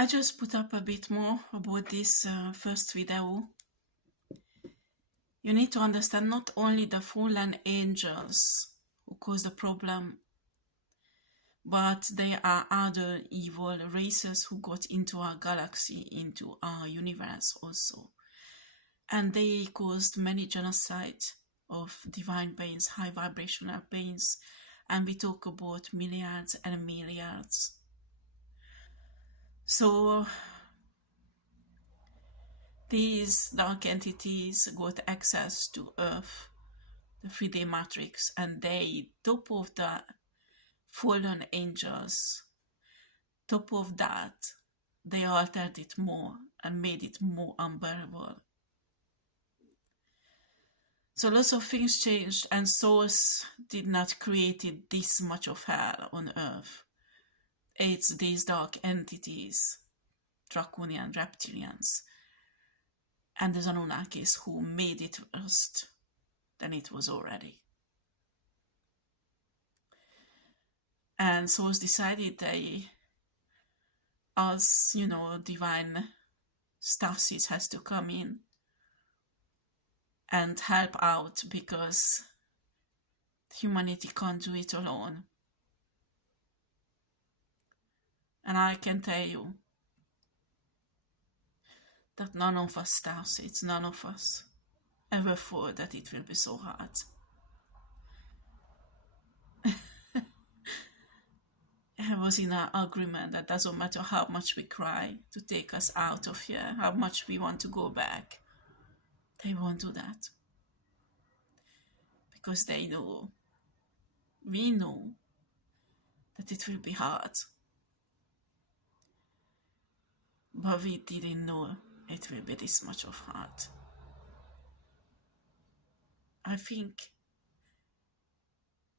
I just put up a bit more about this first video. You need to understand not only the fallen angels who cause the problem, but there are other evil races who got into our galaxy, into our universe also. And they caused many genocide of divine beings, high vibrational beings, and we talk about milliards and milliards. So these dark entities got access to Earth, the 3D matrix, and they, top of the fallen angels, top of that, they altered it more and made it more unbearable. So lots of things changed, and Source did not create this much of hell on Earth. It's these dark entities, draconian reptilians, and the Anunnakis who made it worse than it was already. And Source decided they, as divine stasis has to come in and help out, because humanity can't do it alone. And I can tell you that none of us Starseeds, none of us ever thought that it will be so hard. I was in an agreement that doesn't matter how much we cry to take us out of here, how much we want to go back, they won't do that. Because they know, we know, that it will be hard. But we didn't know it will be this much of hard. I think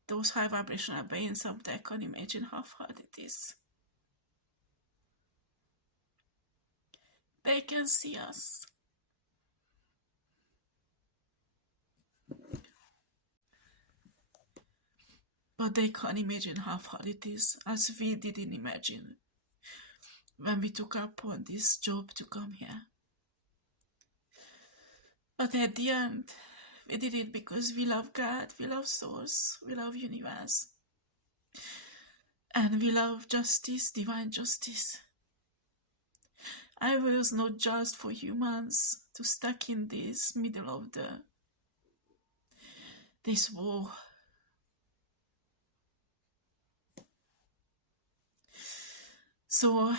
those high vibrational beings up there can imagine how hard it is. They can see us. But they can't imagine how hard it is, as we didn't imagine when we took up on this job to come here. But at the end, we did it because we love God, we love Source, we love universe. And we love justice, divine justice. I was not just for humans to stuck in this middle of this war. So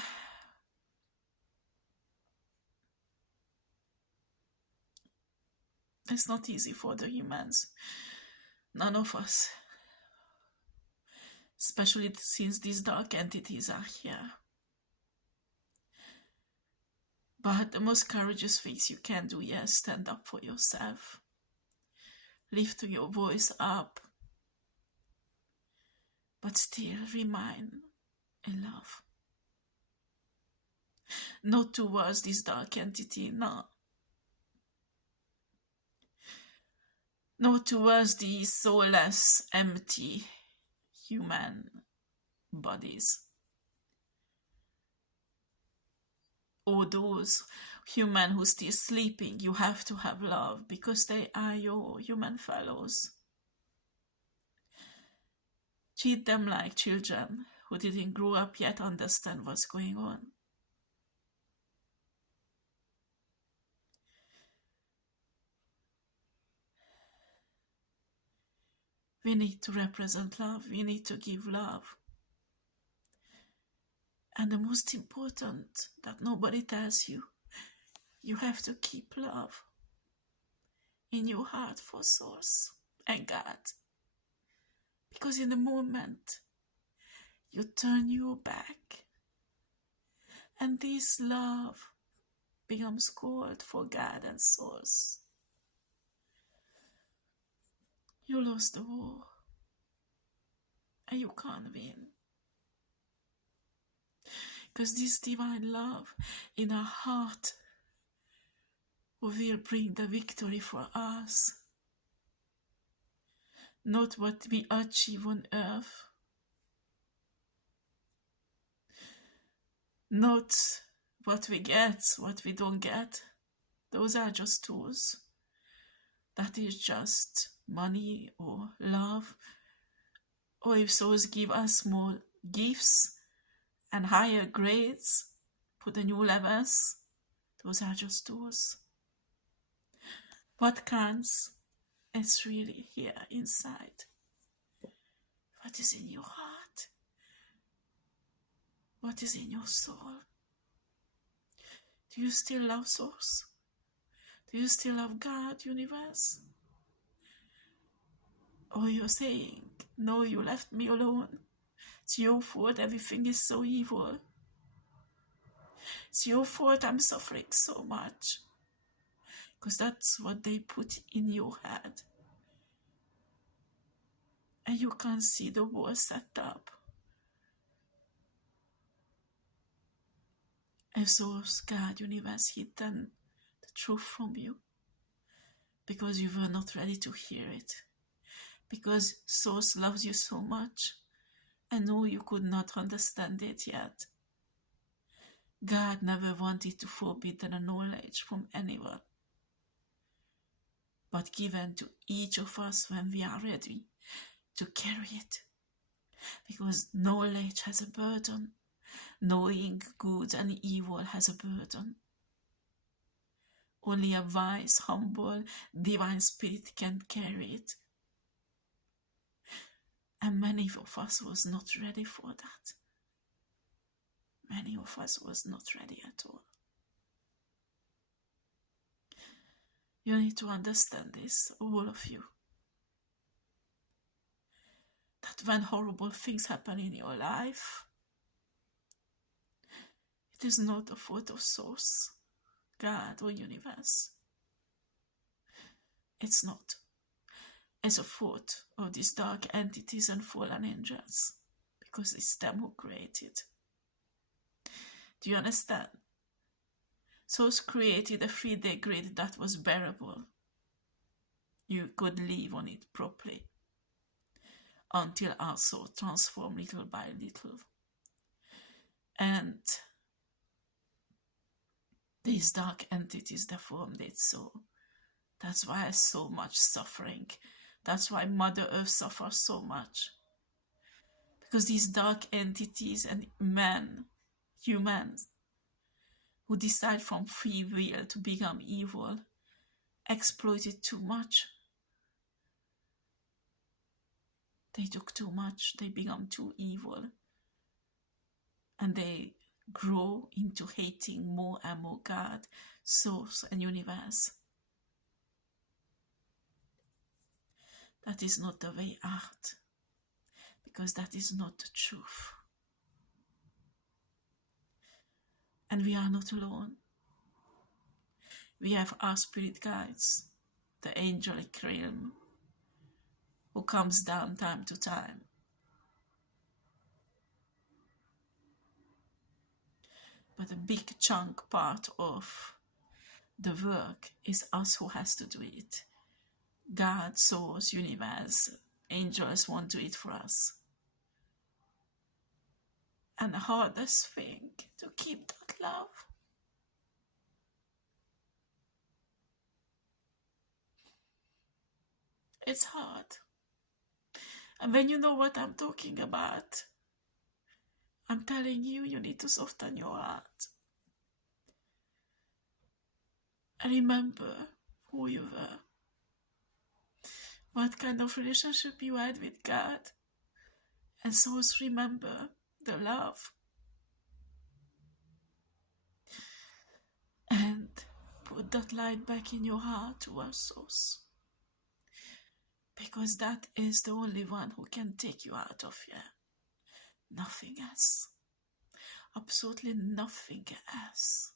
it's not easy for the humans, none of us, especially since these dark entities are here. But the most courageous things you can do is stand up for yourself, lift your voice up, but still remain in love. Not towards this dark entity, no. Not towards these soulless, empty human bodies. Or those human who still sleeping, you have to have love because they are your human fellows. Treat them like children who didn't grow up yet understand what's going on. We need to represent love, we need to give love. And the most important that nobody tells you, you have to keep love in your heart for Source and God. Because in the moment you turn your back and this love becomes cold for God and Source, you lost the war and you can't win. Because this divine love in our heart will bring the victory for us. Not what we achieve on earth. Not what we get, what we don't get, those are just tools. That is just money or love. Or if souls give us more gifts and higher grades for the new levels, those are just tools. What counts is really here inside. What is in your heart? What is in your soul? Do you still love Source? Do you still love God, universe? Or you're saying, no, you left me alone. It's your fault, everything is so evil. It's your fault I'm suffering so much. Because that's what they put in your head. And you can't see the wall set up. If Source, God, universe hidden the truth from you. Because you were not ready to hear it. Because Source loves you so much. I know you could not understand it yet. God never wanted to forbid the knowledge from anyone, but given to each of us when we are ready to carry it. Because knowledge has a burden. Knowing good and evil has a burden. Only a wise, humble, divine spirit can carry it. And many of us was not ready for that. Many of us was not ready at all. You need to understand this, all of you. That when horrible things happen in your life, it is not a fault of Source, God, or universe. It's not. It's a fault of these dark entities and fallen angels, because it's them who created. Do you understand? Source created a 3-day grid that was bearable. You could live on it properly. Until our soul transformed little by little. And these dark entities deformed it so. That's why so much suffering. That's why Mother Earth suffers so much. Because these dark entities and men, humans, who decide from free will to become evil, exploit it too much. They took too much, they become too evil. And they grow into hating more and more God, Source, and universe. That is not the way out, because that is not the truth. And we are not alone. We have our spirit guides, the angelic realm, who comes down time to time. But a big chunk part of the work is us who has to do it. God, Source, universe, angels won't do it for us. And the hardest thing, to keep that love. It's hard. And when you know what I'm talking about, I'm telling you, you need to soften your heart. And remember who you were. What kind of relationship you had with God. And so remember the love. And put that light back in your heart towards Source. Because that is the only one who can take you out of here. Nothing else. Absolutely nothing else.